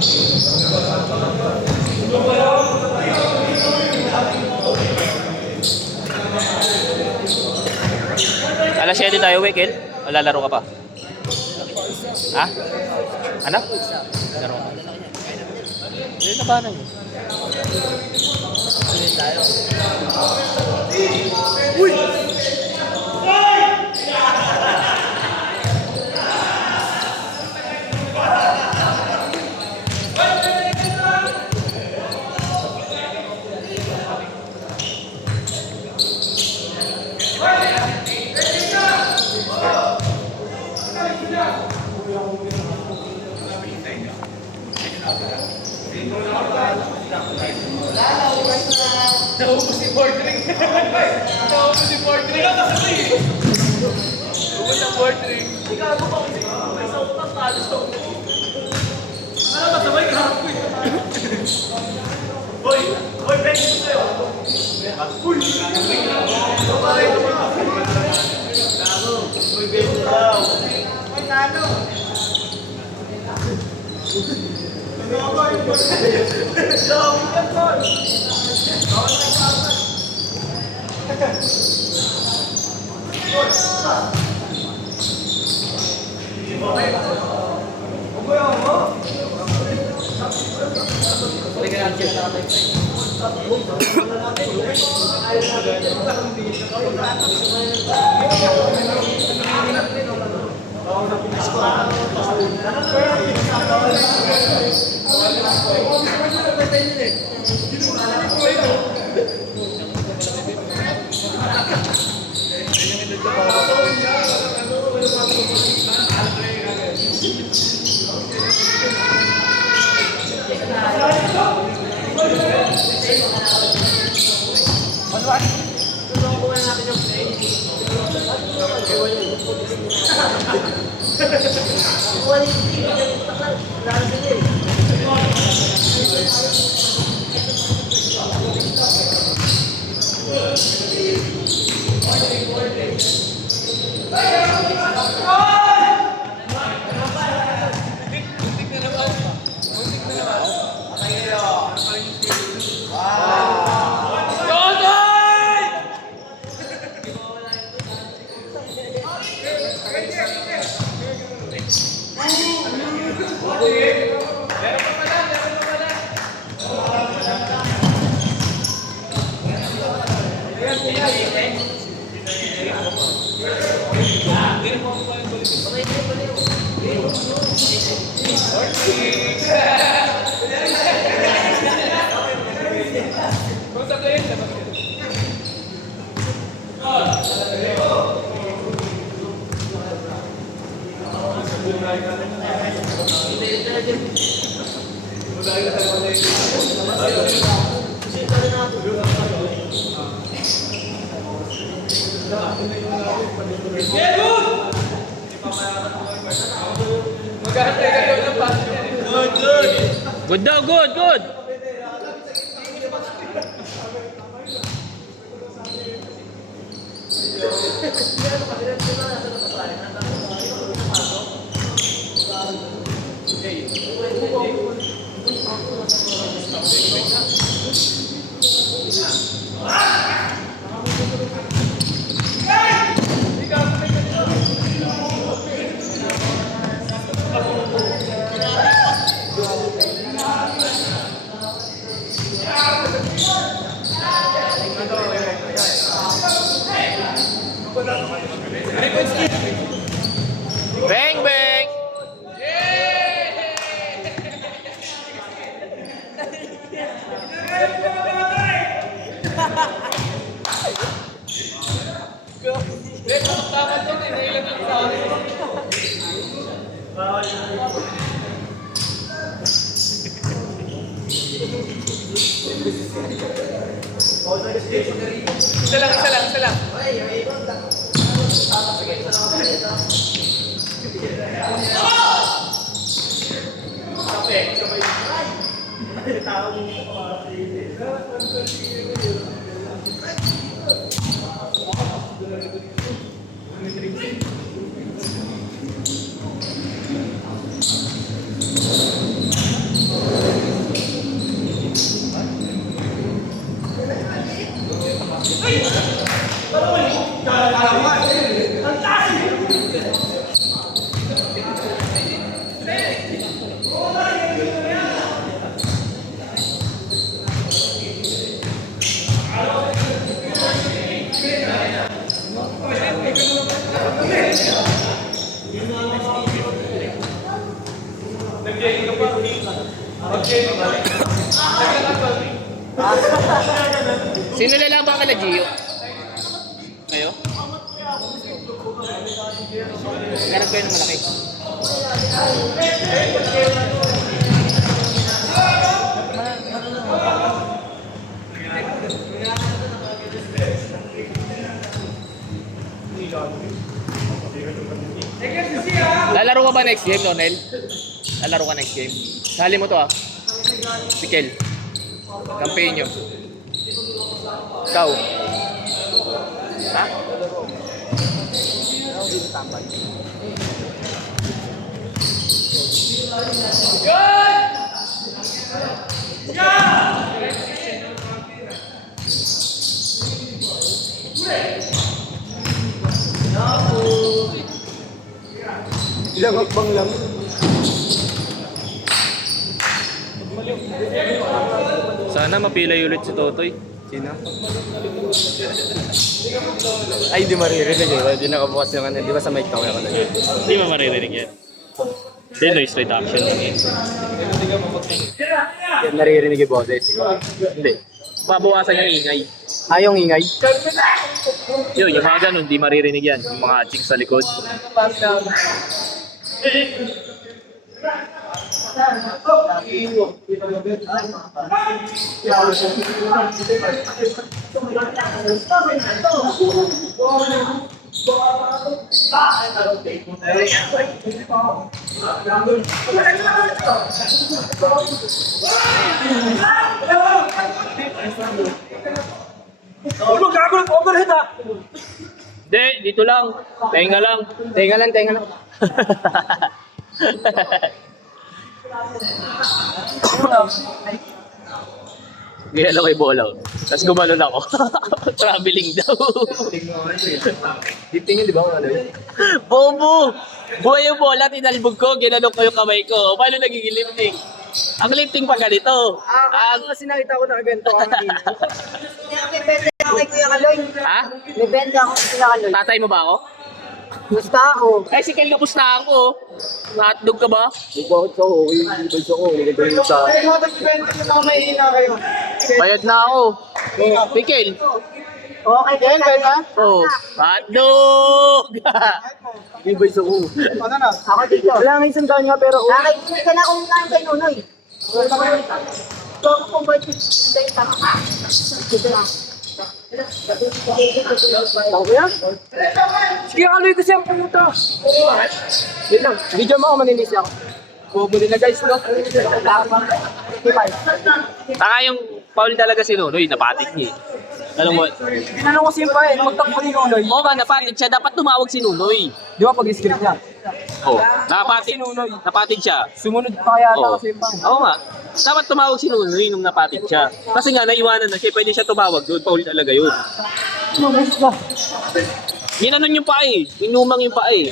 Alas 7 tayo, Wekil. Lalaro ka pa? Ha? Ano? Laro ka. Hindi na ba na yun? Uy! Naubos si Portring. Naubos si Portring. Naubos ang Portring. Ikaw mo pa kasi may sa utak talos to. Ano ba sabay ka ako eh. Hoy, hoy bench mo sa'yo. Uy. Sabay ko pa. Talo. Hoy bench mo daw. Hoy talo. Ano ba yung Good daw, good, good. Bang, bang. Isa lang, isa lang, isa lang. Sino lalaban ka na, Gio? Kayo? Ganap kayo ng malaki. Lalaro ka ba next game, Lonel? Lalaro ka next game. Sali mo to ah. Si Kel. Campaign nyo. Ikaw. Ha? Ilang hakbang lang. Sana mapilay ulit si Totoy. Sino? Ay, di maririnig eh. Di nakabukas yung ano. Di ba sa mic tawag ako na yun? Hindi mo maririnig yan. Hindi, noise reduction lang yun. Yan, naririnig yung boses. Hindi. Babawasan yung ingay. Yung ingay? Yun, yung mga ganun, di maririnig yan. Yung mga chicks sa likod. Hindi, dito lang. Tenga lang. Tenga lang, tenga lang. Ginalaw kay Bolaw. Tapos gumalon ako. Traveling daw. Lifting yun, di ba? Ano yun? Bobo! Buhay yung bola, tinalbog ko, ginanong ko yung kamay ko. Paano nagiging lifting? Ang lifting pa ganito. Kasi nakita ko na ganito ka kanina. May benta ako kay Kuya Kaloy. Ha? May benta ako kay Kuya Kaloy. Tatay mo ba ako? Gusto ako. Eh, si Kel napustahan ko. Hotdog ka ba? Bakit ako? Bakit ako? Nagagawin sa akin. Bayad na ako. Si Kel. Okay, then, ha? Oh, hotdog! Ibay sa ko. Ako dito. Wala nga isang daan nga pero Nakikita ka na kung saan kay Nunoy. Ito ako kung ba't yung tama. Dito na. Ako yan? Sige, kaloy kasi ang pumunta. Wait lang, video mo ako maninis ako. Bobo nila guys, no? Taka yung foul talaga si Nunoy, napatik niya eh. Alam mo, Ginanong ko simpa eh, magtakbo ni Nunoy. oo ba, napatik siya. Dapat tumawag si Nunoy. Di ba pag-script niya? Oh, napatik. Napatik siya. Sumunod pa kaya Oo. ako simpa. Oo nga. Dapat tumawag si Nunoy nung napatik siya. Kasi nga, naiwanan na siya. Pwede siya tumawag doon. Foul talaga yun. Ginanon yung paa eh. Inumang yung paa eh.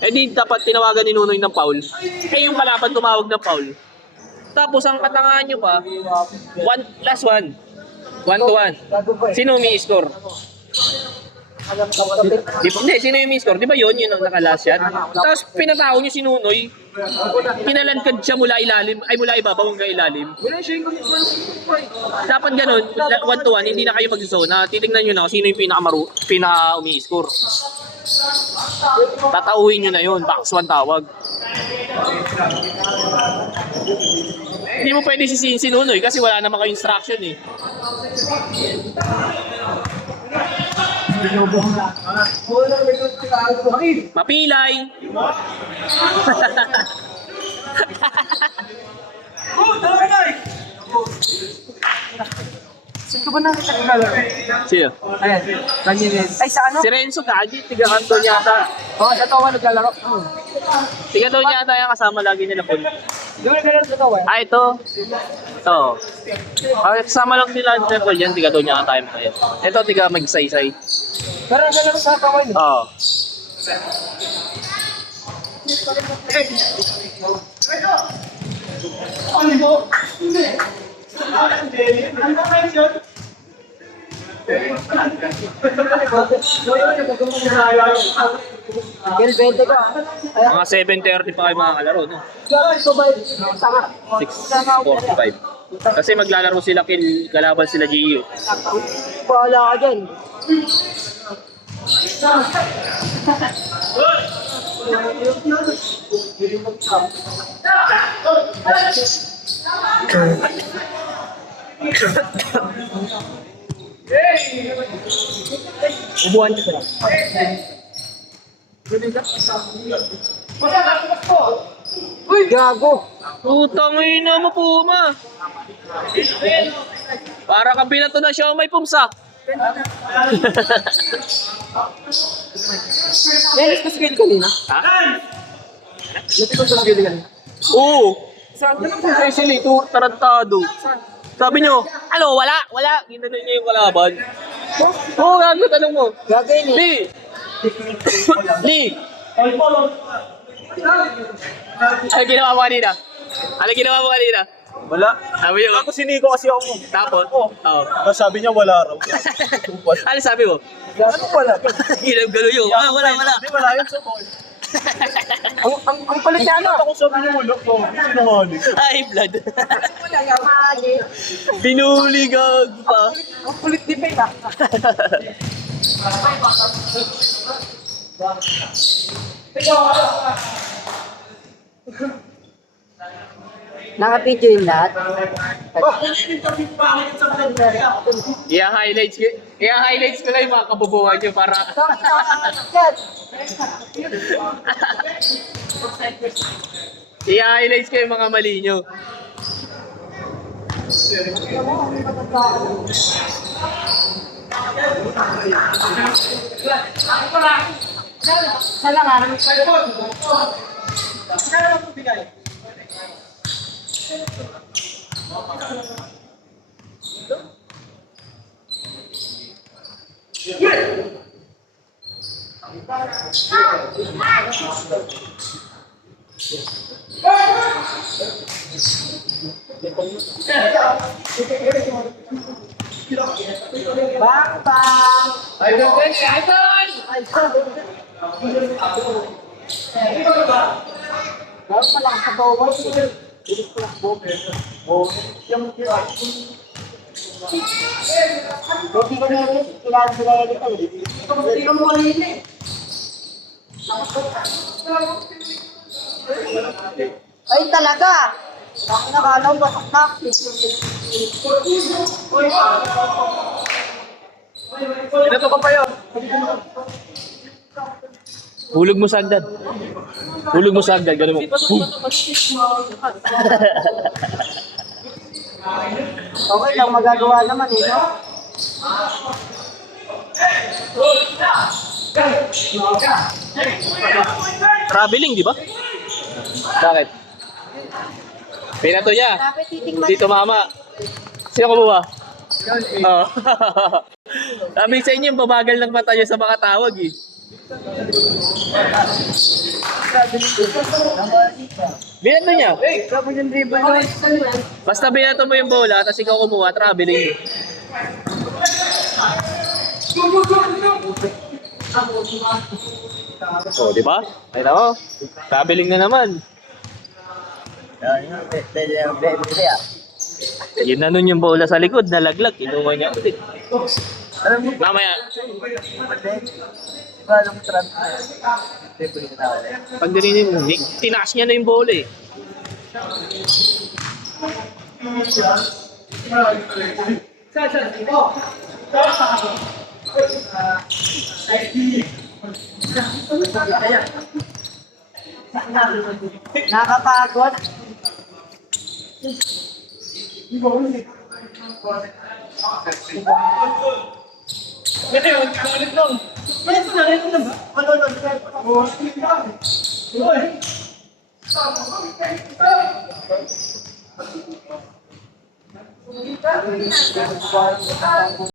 Eh di dapat tinawagan ni Nunoy ng foul. Eh yung kalaban tumawag ng foul. Tapos ang katangahan nyo pa, last one. 1-1. Sino umi-score? Hindi, sino yung umi-score? Di ba yun ang naka-last shot? Tapos pinatao nyo si Nunoy. Pinalangkad siya mula ilalim, ay mula ibabaw hanggang ilalim. Dapat ganun, 1-1, hindi na kayo mag-zona. Titingnan nyo na kung sino yung pinaka-umi-score. Tatauhin nyo na yun, box 1 tawag. Hindi mo pwede sisihin si Nunoy kasi wala naman kayo instruction eh. Mapilay! Saan ka ba nakita ko gala? Sino? Ayan, kanina. Ay, sa ano? Si Renzo Gaji, tiga Anton yata. Oo, sa tawa naglalaro. Tiga daw niya ata yung kasama lagi nila Paul. Di ba naglalaro sa tawa? Ah, ito. Ito. Kasama lang nila ni Paul yan, tiga daw niya ata yung mga yan. Ito, tiga magsaysay. Pero naglalaro sa tawa niya. Oo. Kill 20 ka. Ay, Mga 7:30 pa kayo mga kalaro, no? ito ba? Tama. 6:45. Kasi maglalaro sila kalaban sila Gio. Bahala ka dyan. Ubuhan ko sila. Uy, gago. Putang ina mo, Puma. Para kang binato na siya, may pumsa. Melis ka skill kanina. Ha? Lapit ko sa skill kanina. Oo. Especially, ito, tarantado. Sabi nyo, ano, wala. Ginanon niya yung kalaban. Oo, gago, tanong mo. Gagawin eh. Lee! Lee! Ano ginawa mo kanina? Ano ginawa mo kanina? Wala. Sabi niyo, Ako siniko kasi ako. tapos? Oo. Sabi niya wala raw. Ano sabi mo? Ano pala? Ginagalo yun. Ah, wala. Hindi, wala yun sa call. Ang palit niya ano? Ako sabi niya wala ko. Sinungaling. Ay, blood. Wala nga mali. Binuli gag pa. Ang kulit ni Pena. Naka-video yung lahat. I-highlights ko lang yung mga kabubuhan nyo para... I-highlights ko yung mga mali nyo. Sala nga. Bang bang. Bago pa lang sa bawah. Hindi ko na yun. Kailangan sila yun ito. Hindi ko mo kanina eh. Ay talaga! Ako nakala ko basak na. Pinato ko pa yun. Hulog mo sa agad. Hulog mo sa agad. Gano'n mo. Boom. Okay lang, magagawa naman eh, no? Traveling, di ba? Bakit? Pinato niya. Dapat titingnan. Dito mama. Sino kumuha? Oo. Sabi sa inyo, yung babagal ng mata niya sa mga tawag eh. Binato niya. Grabe yung dribble nun. Basta binato mo yung bola, tapos ikaw kumuha, traveling. Oh, di ba? Ay nako. Traveling na naman. Ginanon yung bola sa likod, nalaglag, kinuha niya ulit. Mamaya, pag dininin mo, tinaas niya na yung bola eh. Nakapagod.